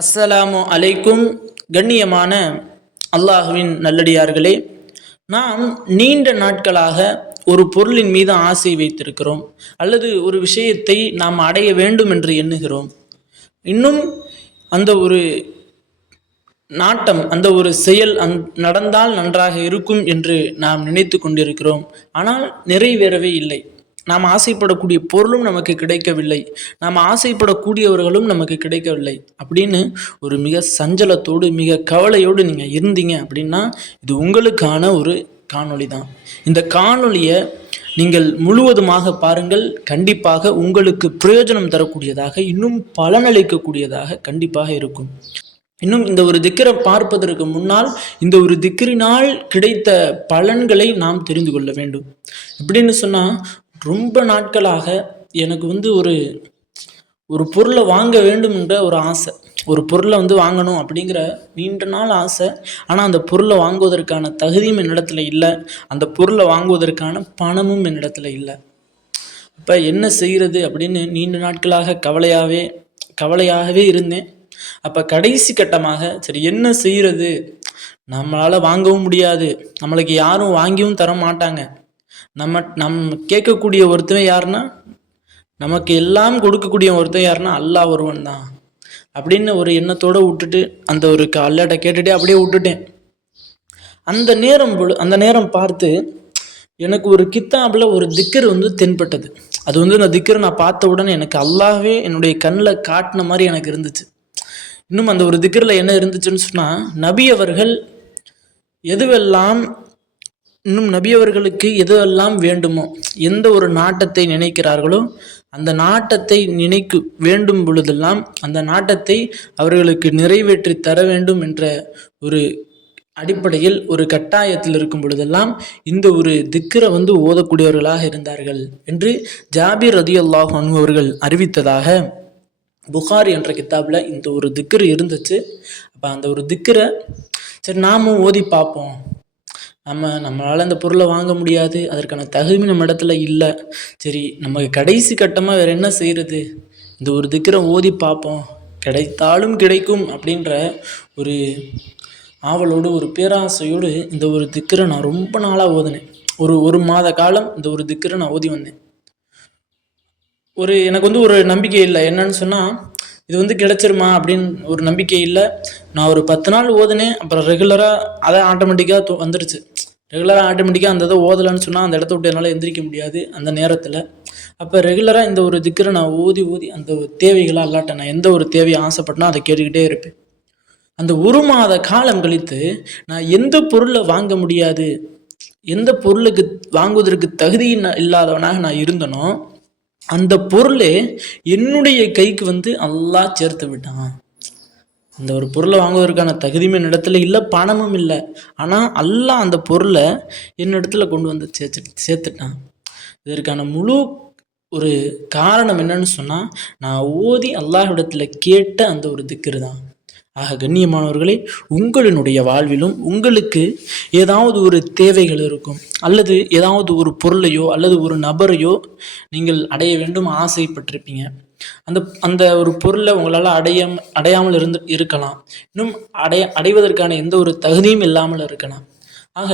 அஸ்ஸலாமு அலைக்கும். கண்ணியமான அல்லாஹுவின் நல்லடியார்களே நாம் நீண்ட நாட்களாக ஒரு பொருளின் மீது ஆசை வைத்திருக்கிறோம். அல்லது ஒரு விஷயத்தை நாம் அடைய வேண்டும் என்று எண்ணுகிறோம். இன்னும் அந்த ஒரு நாட்டம் அந்த ஒரு செயல் அந் நடந்தால் நன்றாக இருக்கும் என்று நாம் நினைத்து கொண்டிருக்கிறோம். ஆனால் நிறைவேறவே இல்லை. நாம் ஆசைப்படக்கூடிய பொருளும் நமக்கு கிடைக்கவில்லை. நாம் ஆசைப்படக்கூடியவர்களும் நமக்கு கிடைக்கவில்லை. அப்படின்னு ஒரு மிக சஞ்சலத்தோடு மிக கவலையோடு நீங்கள் இருந்தீங்க அப்படின்னா இது உங்களுக்கான ஒரு காணொளி தான். இந்த காணொளியை நீங்கள் முழுவதுமாக பாருங்கள். கண்டிப்பாக உங்களுக்கு பிரயோஜனம் தரக்கூடியதாக இன்னும் பலனளிக்கக்கூடியதாக கண்டிப்பாக இருக்கும். இன்னும் இந்த ஒரு திக்கரை பார்ப்பதற்கு முன்னால் இந்த ஒரு திக்கரினால் கிடைத்த பலன்களை நாம் தெரிந்து கொள்ள வேண்டும். எப்படின்னு சொன்னால் ரொம்ப நாட்களாக எனக்கு வந்து ஒரு ஒரு பொருளை வாங்க வேண்டும் என்ற ஒரு ஆசை. ஒரு பொருளை வந்து வாங்கணும் அப்படிங்கிற நீண்ட நாள் ஆசை. ஆனால் அந்த பொருளை வாங்குவதற்கான தகுதியும் என்னிடத்துல இல்லை. அந்த பொருளை வாங்குவதற்கான பணமும் என்னிடத்துல இல்லை. இப்போ என்ன செய்கிறது அப்படின்னு நீண்ட நாட்களாக கவலையாகவே கவலையாகவே இருந்தேன். அப்போ கடைசி கட்டமாக சரி என்ன செய்கிறது நம்மளால் வாங்கவும் முடியாது. நம்மளுக்கு யாரும் வாங்கியும் தர மாட்டாங்க நம்ம நம் கேட்கக்கூடிய ஒருத்தன் யாருன்னா நமக்கு எல்லாம் கொடுக்கக்கூடிய ஒருத்தன் யாருன்னா அல்லாஹ் ஒருவன் தான். அப்படின்னு ஒரு எண்ணத்தோடு விட்டுட்டு அந்த ஒரு அல்லாட்ட கேட்டுட்டே அப்படியே விட்டுட்டேன். அந்த நேரம் பொழு அந்த நேரம் பார்த்து எனக்கு ஒரு கித்தாபில் ஒரு திக்கர் வந்து தென்பட்டது. அது வந்து அந்த திக்கரை நான் பார்த்த உடனே எனக்கு அல்லாவே என்னுடைய கண்ணில் காட்டின மாதிரி எனக்கு இருந்துச்சு. இன்னும் அந்த ஒரு திக்கரில் என்ன இருந்துச்சுன்னு சொன்னால் நபி அவர்கள் எதுவெல்லாம் இன்னும் நபி அவர்களுக்கு எதுவெல்லாம் வேண்டுமோ எந்த ஒரு நாட்டத்தை நினைக்கிறார்களோ அந்த நாட்டத்தை நினைக்கு வேண்டும் பொழுதெல்லாம் அந்த நாட்டத்தை அவர்களுக்கு நிறைவேற்றி தர வேண்டும் என்ற ஒரு அடிப்படையில் ஒரு கட்டாயத்தில் இருக்கும் பொழுதெல்லாம் இந்த ஒரு திக்கரை வந்து ஓதக்கூடியவர்களாக இருந்தார்கள் என்று ஜாபீர் ரதி அல்லாஹ் அவர்கள் அறிவித்ததாக புகார் என்ற கித்தாபில் இந்த ஒரு திக்கர் இருந்துச்சு. அப்போ அந்த ஒரு திக்கரை சரி நாமும் ஓதி பார்ப்போம். நம்ம நம்மளால் அந்த பொருளை வாங்க முடியாது. அதற்கான தகுதி நம்ம இடத்துல இல்லை. சரி நம்ம கடைசி கட்டமாக வேறு என்ன செய்கிறது இந்த ஒரு திக்கரை ஓதி பார்ப்போம். கிடைத்தாலும் கிடைக்கும் அப்படின்ற ஒரு ஆவலோடு ஒரு பேராசையோடு இந்த ஒரு திக்கரை நான் ரொம்ப நாளாக ஓதினேன். ஒரு ஒரு மாத காலம் இந்த ஒரு திக்கரை நான் ஓதி வந்தேன். ஒரு எனக்கு வந்து ஒரு நம்பிக்கை இல்லை. என்னன்னு சொன்னால் இது வந்து கிடச்சிருமா அப்படின்னு ஒரு நம்பிக்கை இல்லை. நான் ஒரு பத்து நாள் ஓதுனேன் அப்புறம் ரெகுலராக அதை ஆட்டோமேட்டிக்காக வந்துடுச்சு ரெகுலராக ஆட்டோமேட்டிக்காக அந்த இதை ஓதலைன்னு சொன்னால் அந்த இடத்த விட்டு என்னால் எந்திரிக்க முடியாது அந்த நேரத்தில். அப்போ ரெகுலராக இந்த ஒரு திக்கரை நான் ஊதி ஊதி அந்த தேவைகளாக இல்லாட்ட நான் எந்த ஒரு தேவையை ஆசைப்பட்டனோ அதை கேட்டுக்கிட்டே இருப்பேன். அந்த ஒரு மாத காலம் கழித்து நான் எந்த பொருளை வாங்க முடியாது எந்த பொருளுக்கு வாங்குவதற்கு தகுதி இல்லாதவனாக நான் இருந்தனோ அந்த பொருள் என்னுடைய கைக்கு வந்து அல்லாஹ் சேர்த்து விட்டான். அந்த ஒரு பொருளை வாங்குவதற்கான தகுதியும் என்னிடத்துல இல்லை பணமும் இல்லை. ஆனால் அல்லா அந்த பொருளை என்னிடத்துல கொண்டு வந்து சேர்த்து சேர்த்துட்டான். இதற்கான முழு ஒரு காரணம் என்னன்னு சொன்னால் நான் ஓதி அல்லாஹ்விடத்தில் கேட்ட அந்த ஒரு திக்கர் தான் ஆக கண்ணியமானவர்களே உங்களினுடைய வாழ்விலும் உங்களுக்கு ஏதாவது ஒரு தேவைகள் இருக்கும். அல்லது ஏதாவது ஒரு பொருளையோ அல்லது ஒரு நபரையோ நீங்கள் அடைய வேண்டும் ஆசைப்பட்டிருப்பீங்க. அந்த அந்த ஒரு பொருளை உங்களால் அடைய அடையாமல் இருந்து இருக்கலாம். இன்னும் அடைய அடைவதற்கான எந்த ஒரு தகுதியும் இல்லாமல் இருக்கலாம். ஆக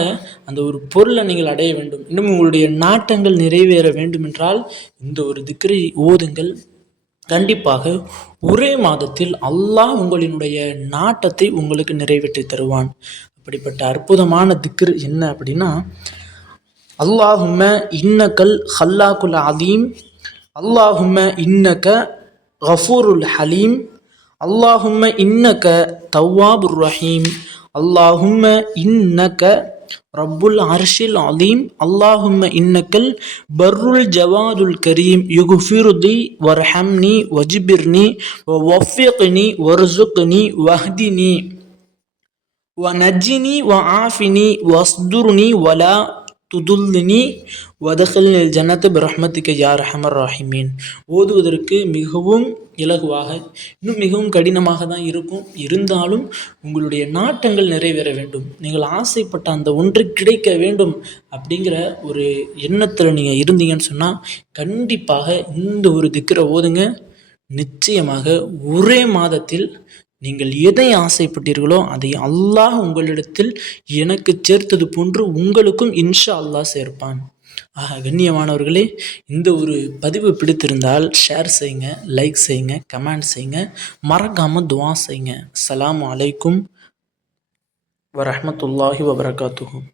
அந்த ஒரு பொருளை நீங்கள் அடைய வேண்டும். இன்னும் உங்களுடைய நாட்டங்கள் நிறைவேற வேண்டும் என்றால் இந்த ஒரு திக்கரை ஓதுங்கள். கண்டிப்பாக ஒரே மாதத்தில் அல்லாஹ் உங்களினுடைய நாட்டத்தை உங்களுக்கு நிறைவேற்றி தருவான். அப்படிப்பட்ட அற்புதமான திக்ரு என்ன அப்படின்னா அல்லாஹும்ம இன்னக்கல் ஹல்லாக்குல் அதீம் அல்லாஹும்ம இன்னக்க கஃபூருல் ஹலீம் அல்லாஹும்ம இன்னக்க தவ்வாபுர் ரஹீம் அல்லாஹும்ம رب العرش العظيم. اللهم إنك البر الجواد الكريم. يغفر لي وارحمني وجبرني ووفقني وارزقني واهدني ونجني وعافني واصدرني ولا துதுல்லினி வதகல் ஜன்னத்து பிரஹ்மத்துக்கு யார் அஹமர் ராஹிமீன். ஓதுவதற்கு மிகவும் இலகுவாக இன்னும் மிகவும் கடினமாக தான் இருக்கும். இருந்தாலும் உங்களுடைய நாட்டங்கள் நிறைவேற வேண்டும். நீங்கள் ஆசைப்பட்ட அந்த ஒன்று கிடைக்க வேண்டும் அப்படிங்கிற ஒரு எண்ணத்தில் நீங்கள் இருந்தீங்கன்னு சொன்னால் கண்டிப்பாக இந்த ஒரு திக்கரை ஓதுங்க நிச்சயமாக ஒரே மாதத்தில் நீங்கள் எதை ஆசைப்பட்டீர்களோ அதை அல்லாஹ் உங்களிடத்தில் எனக்கு சேர்த்தது போன்று உங்களுக்கும் இன்ஷா அல்லாஹ் சேர்ப்பான். ஆக கண்ணியமானவர்களே இந்த ஒரு பதிவு பிடித்திருந்தால் ஷேர் செய்யுங்க லைக் செய்யுங்க கமெண்ட் செய்யுங்க மறக்காமல் துவா செய்யுங்க. அஸ்ஸலாமு அலைக்கும் வரமத்துல்லாஹி வபரகாத்துகும்